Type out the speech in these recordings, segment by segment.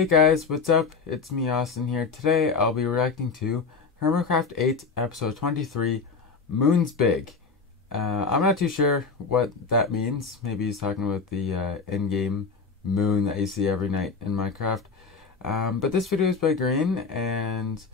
Hey guys, what's up? It's me, Austin here. Today I'll be reacting to Hermitcraft 8, episode 23, Moon's Big. I'm not too sure what that means. Maybe he's talking about the in-game moon that you see every night in Minecraft. But this video is by Grian, and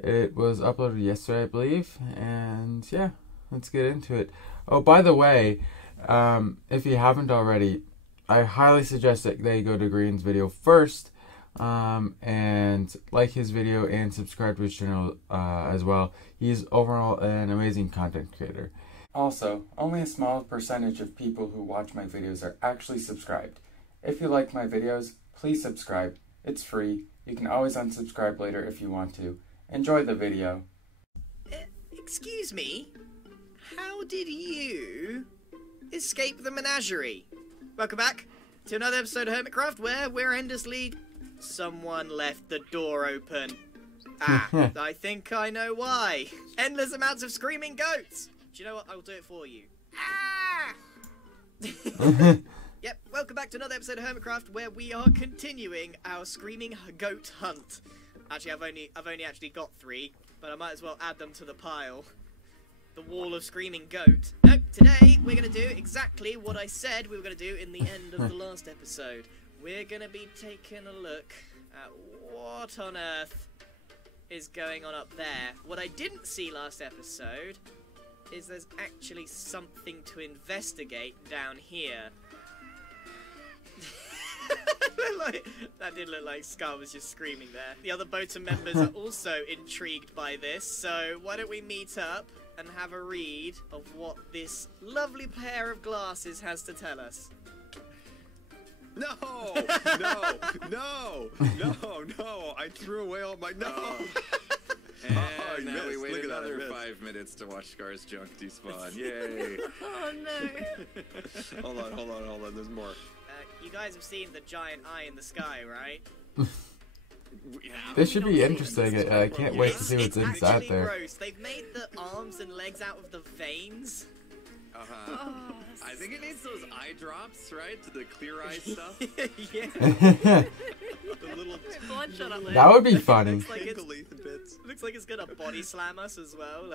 it was uploaded yesterday, I believe. And yeah, let's get into it. Oh, by the way, if you haven't already, I highly suggest that they go to Grian's video first. And like his video and subscribe to his channel as well. He's overall an amazing content creator. Also, only a small percentage of people who watch my videos are actually subscribed. If you like my videos, please subscribe. It's free. You can always unsubscribe later if you want to. Enjoy the video. Excuse me? How did you escape the menagerie? Welcome back to another episode of Hermitcraft where we're endlessly... Someone left the door open. I think I know why. Endless amounts of screaming goats. Do you know what? I'll do it for you. Yep, welcome back to another episode of Hermitcraft where we are continuing our screaming goat hunt. Actually, I've only actually got 3, but I might as well add them to the pile. The wall of screaming goat. Nope, today we're going to do exactly what I said we were going to do in the end of the last episode. We're going to be taking a look at what on earth is going on up there. What I didn't see last episode is there's actually something to investigate down here. That did look like Scar was just screaming there. The other Boatum members are also intrigued by this, so why don't we meet up and have a read of what this lovely pair of glasses has to tell us. No! I threw away all my... And now we wait another 5 minutes to watch Scar's junk despawn. Yay! Oh no! Hold on, there's more. You guys have seen the giant eye in the sky, right? This should be interesting. I can't wait to see what's inside there. Gross. They've made the arms and legs out of the veins. Oh, I think it needs those eye drops, right? The clear eye stuff. Yeah. The little bloodshot on That would be funny. Looks like it's gonna body slam us as well.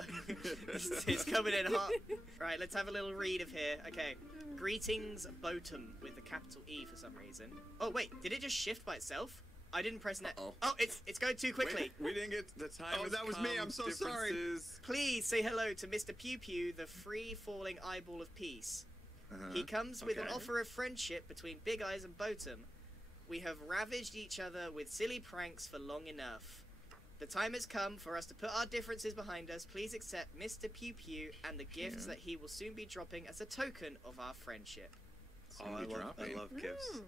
It's coming in hot. Right, let's have a little read of here. Okay. Greetings, Boatum, with a capital E for some reason. Oh wait, did it just shift by itself? I didn't press net. Oh, it's going too quickly. Wait, we didn't get the time. Oh, that was me. I'm so sorry. Please say hello to Mr. Pew Pew, the free-falling eyeball of peace. He comes with an offer of friendship between Big Eyes and Boatum. We have ravaged each other with silly pranks for long enough. The time has come for us to put our differences behind us. Please accept Mr. Pew Pew and the gifts that he will soon be dropping as a token of our friendship. I love gifts.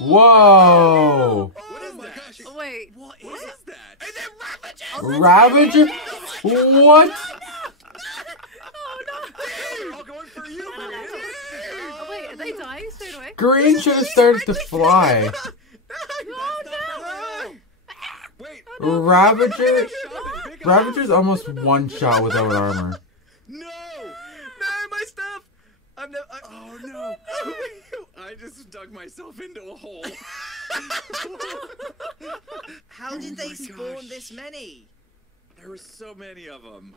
Whoa! What is that? Oh, wait. What is that? Is it Ravager? What? Oh no! They're all going for you. Oh wait, are they dying straight away? Green should have started to fly. Oh no! Wait. Ravager? Ravager's almost one shot without armor. No! No, my stuff! Oh no! I just dug myself into a hole. How did they spawn this many? There were so many of them.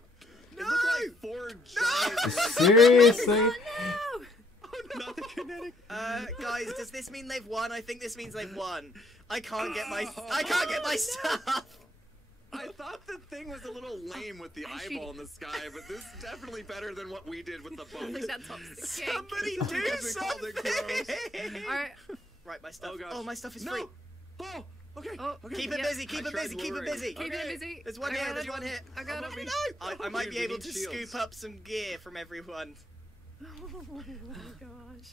No! It looked like 4 giant... Seriously? Oh Not the kinetic. Guys, does this mean they've won? I think this means they've won. I can't get my stuff. I thought the thing was a little lame with the eyeball in the sky, but this is definitely better than what we did with the no! I boat. think that tops the cake. Somebody do something! Alright. Right, my stuff. Oh, gosh. Oh, my stuff is free. Oh, okay. Oh, okay. Keep it busy, keep it busy, keep it busy. Keep it busy. There's one here, there's one here. I got it. I might be We able need to shields. scoop up some gear from everyone. Oh my gosh.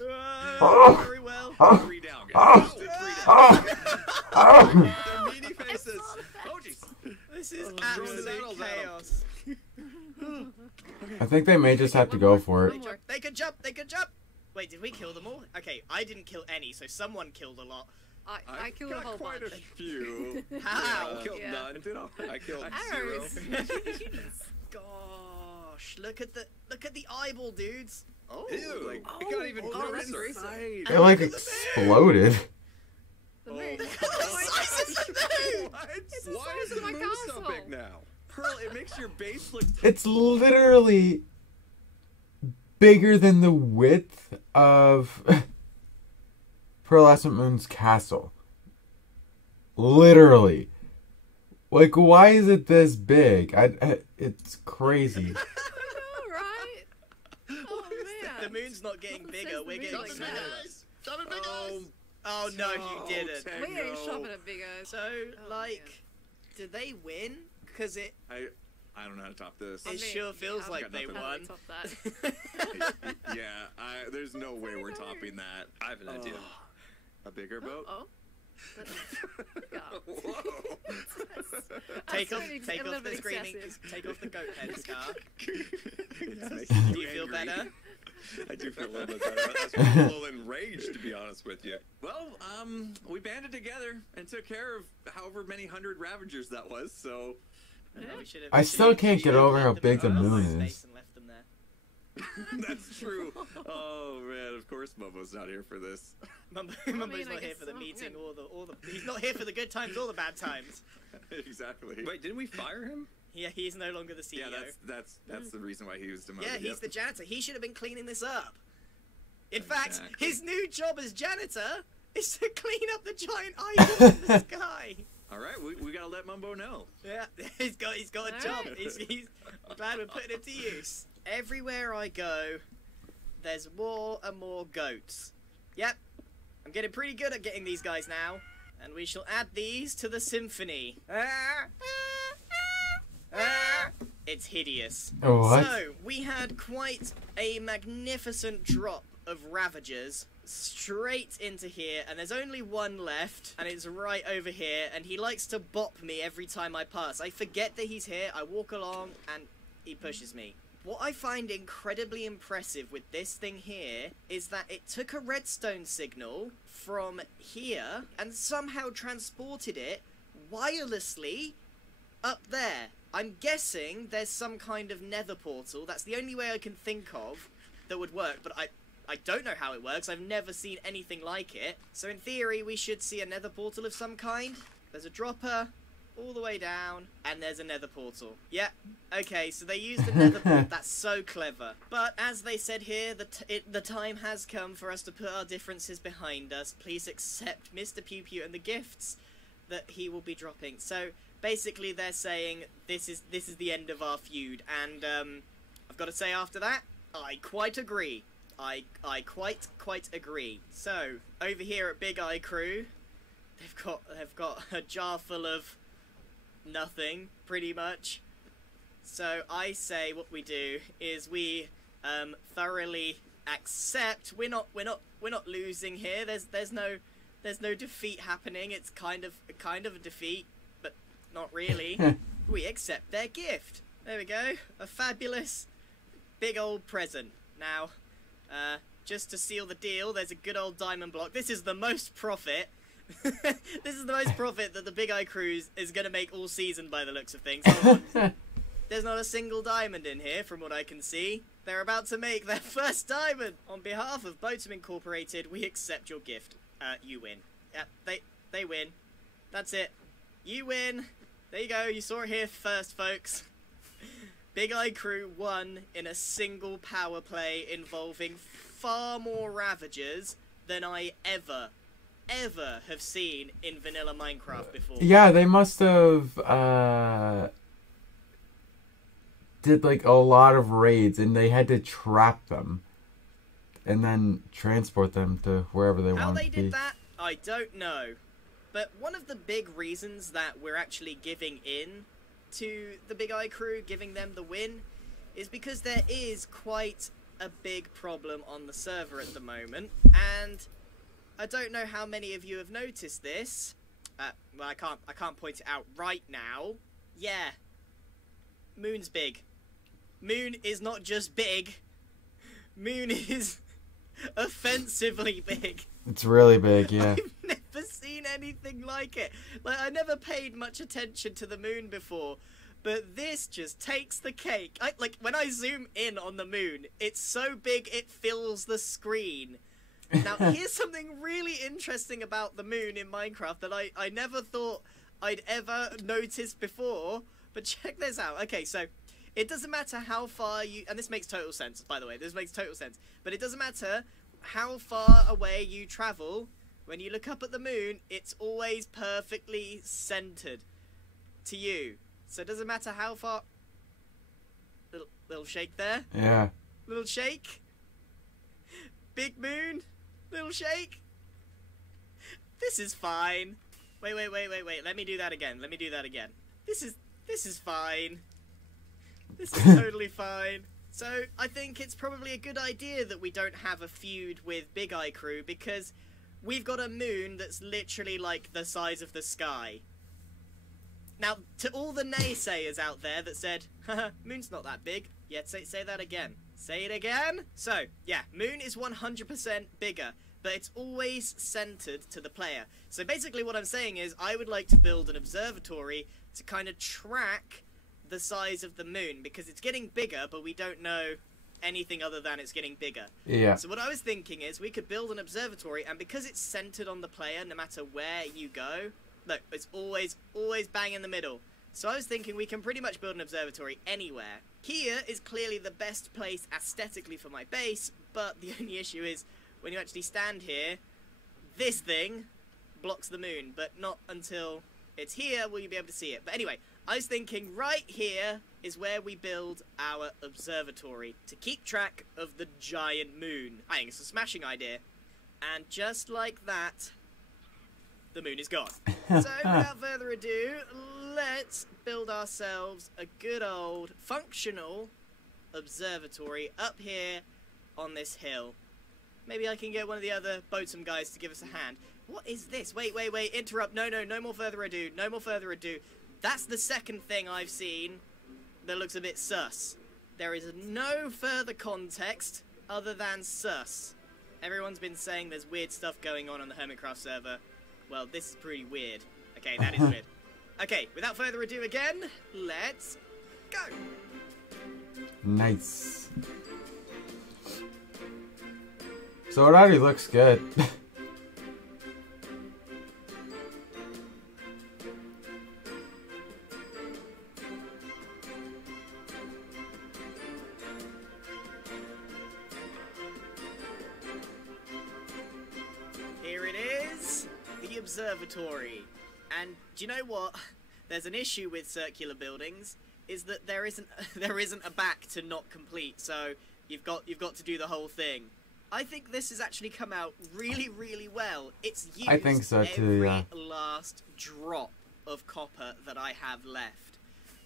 Very well. 3 down, guys. 3 down. They're meaty faces. Oh, jeez. This is absolute chaos. I think they may just have to go for it. They can jump, they can jump. Wait, did we kill them all? Okay, I didn't kill any, so someone killed a lot. I killed a whole quite bunch. a few. How? I killed none. I killed 0. Arrows. Gosh, look at the eyeball, dudes. Oh, ew, like, it got even oh, closer. that's gruesome. It like exploded. The moon. The size of the moon! What? It's the Why size is of the my moon so castle. big now? Pearl, it makes your base look It's literally bigger than the width of Pearlescent Moon's castle. Literally. Like, why is it this big? It's crazy. I know, right? Oh The man. moon's not getting Someone bigger, says we're the getting moon's smaller. guys. Shove it, big eyes. Oh no, you didn't. Tango. We ain't shopping at Big O's. So, Oh, like, man. did they win? Because it I don't know how to top this. It sure feels I've like got they nothing. won. Top that. Yeah, there's no way we're topping that. I have an idea. A bigger boat? Oh. Yeah. Whoa. Take off, That's take a little off the bit screaming. excessive. Take off the goat head scar. Yeah, Do you feel better? I do feel a little bit better. I was a little enraged, to be honest with you. Well, we banded together and took care of however many hundred Ravagers that was, so... We should've- I still can't we get should've over let how them big the go to moon space is. and left them there. That's true. Oh, man, of course Momo's not here for this. Mumbo's I not guess here for the so, meeting yeah. or the. He's not here for the good times or the bad times. Exactly. Wait, didn't we fire him? Yeah, he's no longer the CEO. Yeah, that's the reason why he was demoted. Yeah, he's Yep. the janitor. He should have been cleaning this up. In Exactly. fact, his new job as janitor is to clean up the giant eyeball in the sky. All right, we gotta let Mumbo know. Yeah, he's got a job. Alright. He's I'm glad we're putting it to use. Everywhere I go, there's more and more goats. Yep, I'm getting pretty good at getting these guys now, and we shall add these to the symphony. It's hideous. Oh, what? So, we had quite a magnificent drop of Ravagers straight into here, and there's only one left, and it's right over here, and he likes to bop me every time I pass. I forget that he's here, I walk along, and he pushes me. What I find incredibly impressive with this thing here is that it took a redstone signal from here and somehow transported it wirelessly up there. I'm guessing there's some kind of nether portal. That's the only way I can think of that would work, but I don't know how it works. I've never seen anything like it. So in theory, we should see a nether portal of some kind. There's a dropper all the way down, and there's a nether portal. Yeah, okay, so they used a nether portal. That's so clever. But as they said here, the time has come for us to put our differences behind us. Please accept Mr. Pew Pew and the gifts that he will be dropping. So basically they're saying this is the end of our feud, and I've got to say after that, I quite agree. I quite agree. So over here at Big Eye Crew, they've got a jar full of nothing, pretty much. So I say what we do is we thoroughly accept we're not losing here. There's no defeat happening. It's kind of a defeat, but not really. We accept their gift. There we go. A fabulous big old present. Now, just to seal the deal, there's a good old diamond block. This is the most profit. This is the most profit that the Big Eye Crew is going to make all season by the looks of things. Hold on. There's not a single diamond in here from what I can see. They're about to make their first diamond. On behalf of Boatum Incorporated, we accept your gift. You win. Yeah, they win. That's it. You win. There you go. You saw it here first, folks. Big Eye Crew won in a single power play involving far more Ravagers than I ever have seen in vanilla Minecraft before. Yeah, they must have did like a lot of raids, and they had to trap them and then transport them to wherever they How wanted they to be. did that, I don't know. But one of the big reasons that we're actually giving in to the Big Eye Crew, giving them the win, is because there is quite a big problem on the server at the moment, and I don't know how many of you have noticed this. Well, I can't point it out right now. Yeah, Moon's big. Moon is not just big. Moon is offensively big. It's really big, yeah. I've never seen anything like it. Like, I never paid much attention to the moon before, but this just takes the cake. Like, when I zoom in on the moon, it's so big it fills the screen. Now, here's something really interesting about the moon in Minecraft that I never thought I'd ever noticed before. But check this out. Okay, so it doesn't matter how far you... And this makes total sense, by the way. This makes total sense. But it doesn't matter how far away you travel. When you look up at the moon, it's always perfectly centered to you. So it doesn't matter how far... Little shake there. Yeah. Little shake. Big moon. Little shake. This is fine. Wait. Let me do that again. This is fine. This is totally fine. So, I think it's probably a good idea that we don't have a feud with Big Eye Crew, because we've got a moon that's literally like the size of the sky. Now, to all the naysayers out there that said, haha, moon's not that big, yeah, say that again. Say it again. So, yeah, moon is 100% bigger, but it's always centered to the player. So basically what I'm saying is I would like to build an observatory to kind of track the size of the moon, because it's getting bigger, but we don't know anything other than it's getting bigger. Yeah. So what I was thinking is we could build an observatory, and because it's centered on the player, no matter where you go, look, it's always bang in the middle. So I was thinking we can pretty much build an observatory anywhere. Here is clearly the best place aesthetically for my base, but the only issue is when you actually stand here, this thing blocks the moon, but not until it's here will you be able to see it. But anyway, I was thinking right here is where we build our observatory to keep track of the giant moon. I think it's a smashing idea. And just like that, the moon is gone. So without further ado, let's build ourselves a good old functional observatory up here on this hill. Maybe I can get one of the other Boatum guys to give us a hand. What is this? Wait, interrupt. No more further ado. No more further ado. That's the second thing I've seen that looks a bit sus. There is no further context other than sus. Everyone's been saying there's weird stuff going on the Hermitcraft server. Well, this is pretty weird. Okay, that is weird. Okay, without further ado again, let's go! Nice. So it already looks good. Here it is, the observatory. And do you know what? There's an issue with circular buildings, is that there isn't a back to not complete, so you've got to do the whole thing. I think this has actually come out really, really well. It's used I think so too, every yeah. last drop of copper that I have left.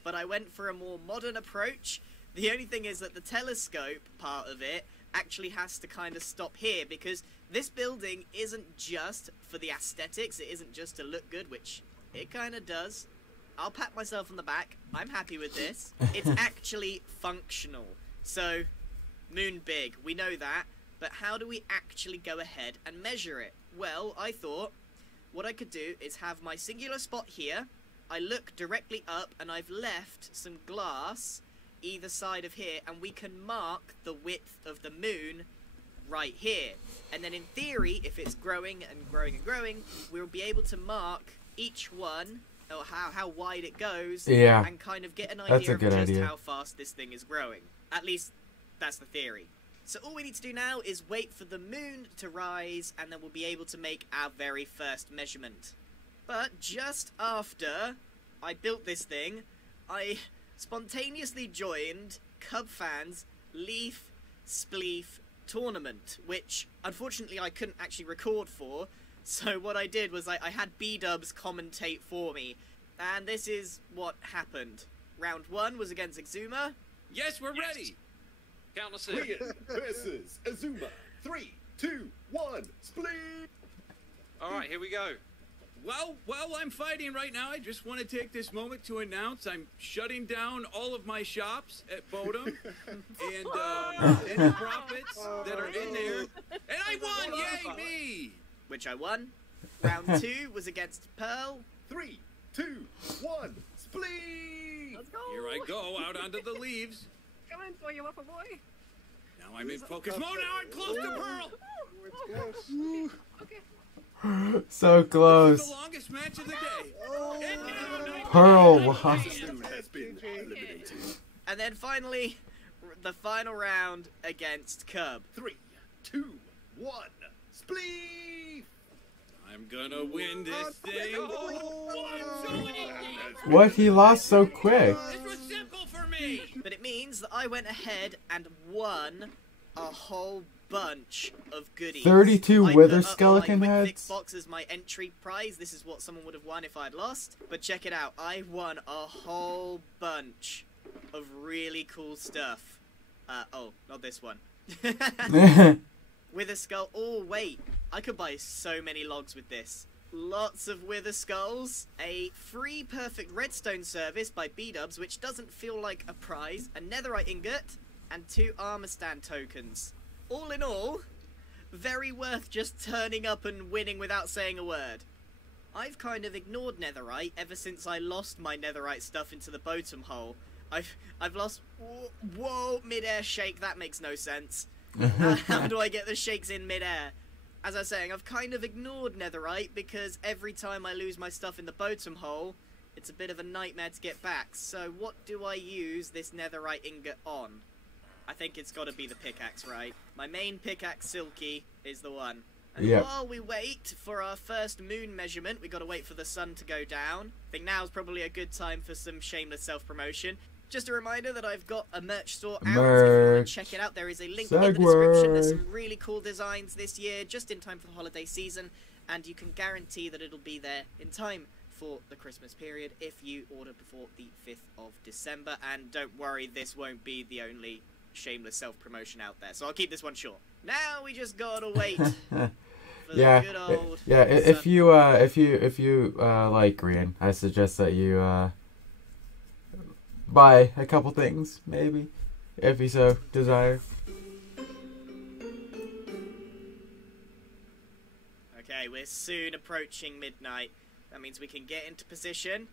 But I went for a more modern approach. The only thing is that the telescope part of it actually has to kind of stop here, because this building isn't just for the aesthetics, it isn't just to look good, which it kind of does. I'll pat myself on the back, I'm happy with this. It's actually functional. So, moon big, we know that, but how do we actually go ahead and measure it? Well, I thought what I could do is have my singular spot here, I look directly up, and I've left some glass either side of here, and we can mark the width of the moon right here. And then in theory, if it's growing and growing and growing, we'll be able to mark each one, or how wide it goes, Yeah, and kind of get an that's idea a of good just idea. how fast this thing is growing. At least, that's the theory. So all we need to do now is wait for the moon to rise, and then we'll be able to make our very first measurement. But just after I built this thing, I spontaneously joined Cub Fans' Leaf Spleef tournament, which unfortunately I couldn't actually record for, so what I did was I had B-dubs commentate for me, and this is what happened. Round 1 was against Exuma. Yes, we're ready. Count us in. Grian versus Azuma. 3, 2, 1, split! All right, here we go. Well, while I'm fighting right now, I just want to take this moment to announce I'm shutting down all of my shops at Bodum, and any profits that are in there. And I won! Yay, me! Which I won. Round 2 was against Pearl. 3, 2, 1, split! Let's go. Here I go, out onto the leaves. Coming for you, Wuffer boy. Now I'm in focus mode. Now I'm close to Pearl. Okay. So This is close. the longest match of the day. Pearl lost. Has been eliminated. And then finally, the final round against Cub. 3, 2, 1. Spleef! I'm gonna win this thing. What? He lost so quick. This was simple for me. But it means that I went ahead and won a whole bunch of goodies. 32 I wither put up skeleton my quick heads? fix box as my entry prize. This is what someone would have won if I'd lost. But check it out. I won a whole bunch of really cool stuff. Oh, not this one. Wither skull. Oh, wait. I could buy so many logs with this. Lots of wither skulls. A free perfect redstone service by B-dubs, which doesn't feel like a prize. A netherite ingot. And 2 armor stand tokens. All in all, very worth just turning up and winning without saying a word. I've kind of ignored netherite ever since I lost my netherite stuff into the bottom hole. I've lost... Whoa, mid-air shake, that makes no sense. How do I get the shakes in mid-air? As I was saying, I've kind of ignored netherite because every time I lose my stuff in the bottom hole, it's a bit of a nightmare to get back. So what do I use this netherite ingot on? I think it's got to be the pickaxe, right? My main pickaxe, Silky, is the one. And Yep. while we wait for our first moon measurement, we got to wait for the sun to go down. I think now's probably a good time for some shameless self-promotion. Just a reminder that I've got a merch store out. If you want Merch. to check it out, there is a link in the description. There's Segway. some really cool designs this year, just in time for the holiday season, and you can guarantee that it'll be there in time for the Christmas period if you order before the 5th of December. And don't worry, this won't be the only shameless self-promotion out there, so I'll keep this one short. Now we just gotta wait for Yeah, the good old yeah. If sun. you like Grian, I suggest that you buy a couple things, maybe, if you so desire. Okay, we're soon approaching midnight. That means we can get into position,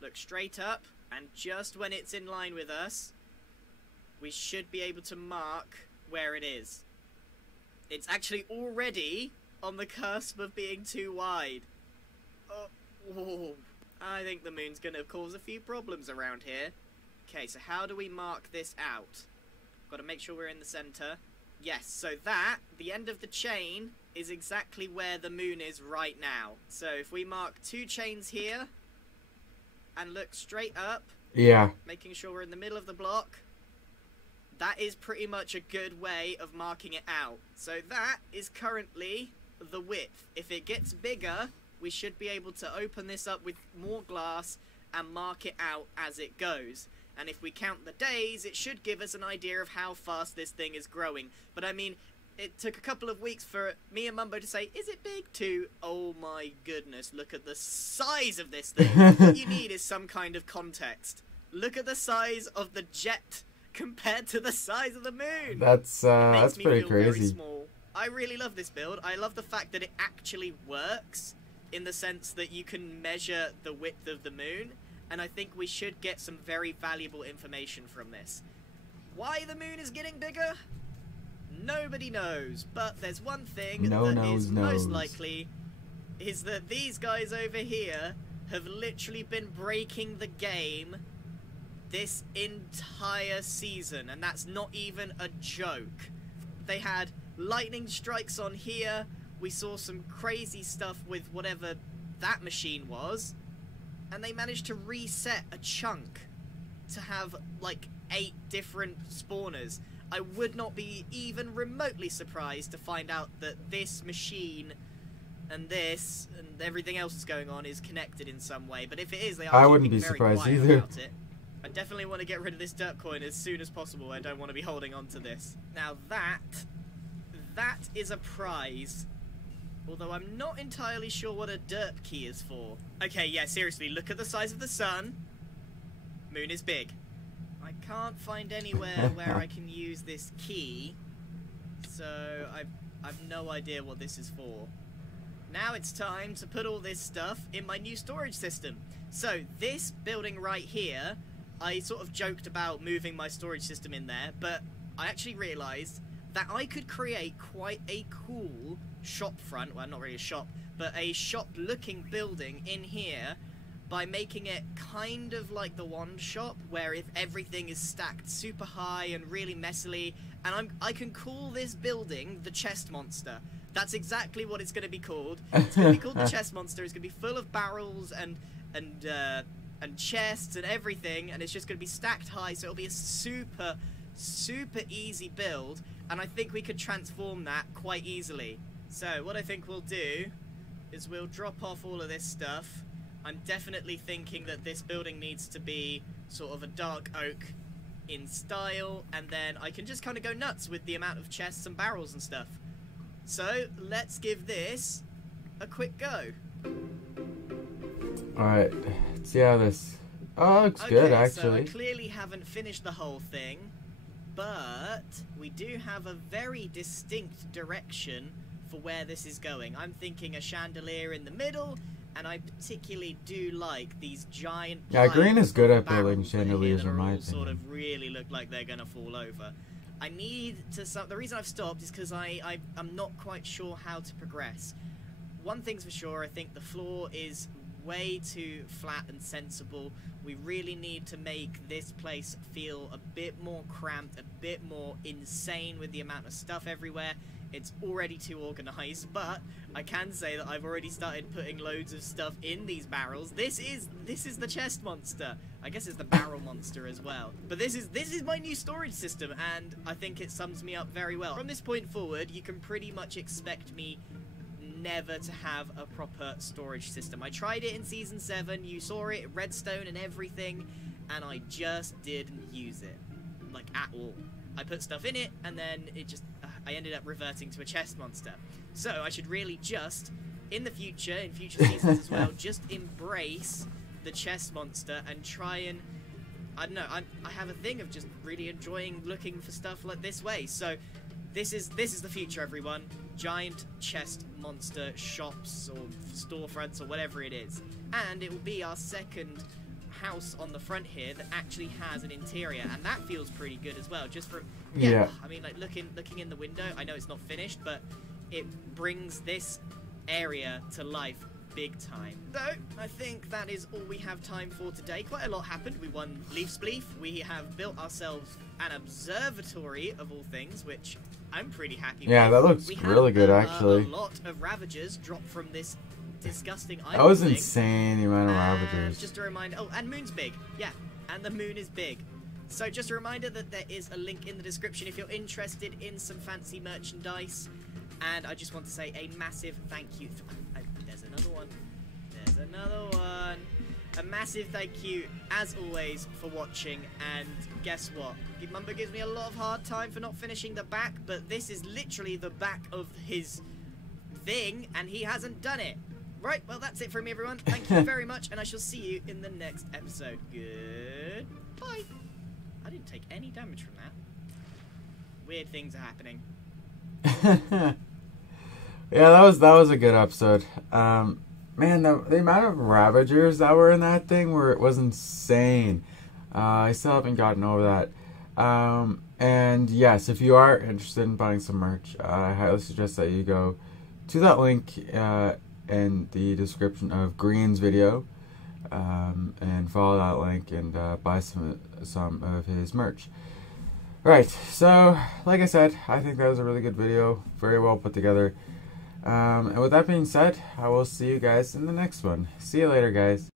look straight up, and just when it's in line with us, we should be able to mark where it is. It's actually already on the cusp of being too wide. Whoa. I think the moon's going to cause a few problems around here. Okay, so how do we mark this out? Got to make sure we're in the center. Yes, so that, the end of the chain, is exactly where the moon is right now. So if we mark 2 chains here, and look straight up, Yeah. making sure we're in the middle of the block, that is pretty much a good way of marking it out. So that is currently the width. If it gets bigger, we should be able to open this up with more glass and mark it out as it goes. And if we count the days, it should give us an idea of how fast this thing is growing. But I mean, it took a couple of weeks for me and Mumbo to say, is it big? To, oh my goodness, look at the size of this thing. What you need is some kind of context. Look at the size of the jet compared to the size of the moon. That's Makes me pretty feel very crazy. small. I really love this build. I love the fact that it actually works in the sense that you can measure the width of the moon, and I think we should get some very valuable information from this. Why the moon is getting bigger? Nobody knows, but there's one thing No that knows is most knows. likely is that these guys over here have literally been breaking the game this entire season, and that's not even a joke. They had lightning strikes on here, we saw some crazy stuff with whatever that machine was, and they managed to reset a chunk to have like 8 different spawners. I would not be even remotely surprised to find out that this machine and this and everything else that's going on is connected in some way, but if it is, they are I wouldn't keeping be very surprised quiet either. about it. I definitely want to get rid of this dirt coin as soon as possible. I don't want to be holding on to this. Now that is a prize, although I'm not entirely sure what a dirt key is for. Okay, yeah, seriously, look at the size of the sun. Moon is big. I can't find anywhere where I can use this key, so I've no idea what this is for. Now it's time to put all this stuff in my new storage system. So this building right here, I sort of joked about moving my storage system in there, but I actually realised that I could create quite a cool shop front, well, not really a shop, but a shop-looking building in here by making it kind of like the wand shop, where if everything is stacked super high and really messily, and I can call this building the Chest Monster. That's exactly what it's going to be called. It's going to be called the Chest Monster. It's going to be full of barrels and chests and everything, and it's just going to be stacked high, so it'll be a super easy build, and I think we could transform that quite easily. So what I think we'll do is we'll drop off all of this stuff. I'm definitely thinking that this building needs to be sort of a dark oak in style, and then I can just kind of go nuts with the amount of chests and barrels and stuff. So let's give this a quick go. Alright, let's see how this... Oh, looks good, actually. So I clearly haven't finished the whole thing, but we do have a very distinct direction for where this is going. I'm thinking a chandelier in the middle, and I particularly do like these giant... Yeah, Grian is good at building barrels chandeliers, that in my all sort opinion. of really look like they're going to fall over. I need to... The reason I've stopped is because I'm not quite sure how to progress. One thing's for sure, I think the floor is way too flat and sensible. We really need to make this place feel a bit more cramped, a bit more insane with the amount of stuff everywhere. It's already too organised, but I can say that I've already started putting loads of stuff in these barrels. This is the chest monster. I guess it's the barrel monster as well. But this is my new storage system, and I think it sums me up very well. From this point forward, you can pretty much expect me never to have a proper storage system. I tried it in Season 7, you saw it, redstone and everything, and I just didn't use it. Like, at all. I put stuff in it, and then it just... I ended up reverting to a chest monster. So I should really just, in future seasons as well, just embrace the chest monster and try and... I don't know, I have a thing of just really enjoying looking for stuff like this way. So this is the future, everyone. Giant chest monster shops or storefronts or whatever it is. And it will be our second house on the front here that actually has an interior, and that feels pretty good as well. Just from I mean, like looking in the window, I know it's not finished, but it brings this area to life big time. So I think that is all we have time for today. Quite a lot happened. We won Leaf Spleef. We have built ourselves an observatory of all things, which I'm pretty happy with. Yeah, that looks really good, actually. A lot of Ravagers dropped from this disgusting island. That was thing. insane, the amount of Ravagers. Just a reminder, oh, and Moon's big. Yeah, and the moon is big. So just a reminder that there is a link in the description if you're interested in some fancy merchandise. And I just want to say a massive thank you. There's another one. There's another one. A massive thank you, as always, for watching. And guess what? Mumbo gives me a lot of hard time for not finishing the back, but this is literally the back of his thing, and he hasn't done it. Right, well, that's it from me, everyone. Thank you very much, and I shall see you in the next episode. Goodbye. I didn't take any damage from that. Weird things are happening. Yeah, that was a good episode. Man, the amount of Ravagers that were in that thing was insane. I still haven't gotten over that. And yes, if you are interested in buying some merch, I highly suggest that you go to that link in the description of Grian's video, and follow that link and buy some of his merch. Right, so like I said, I think that was a really good video, very well put together. And with that being said, I will see you guys in the next one. See you later, guys.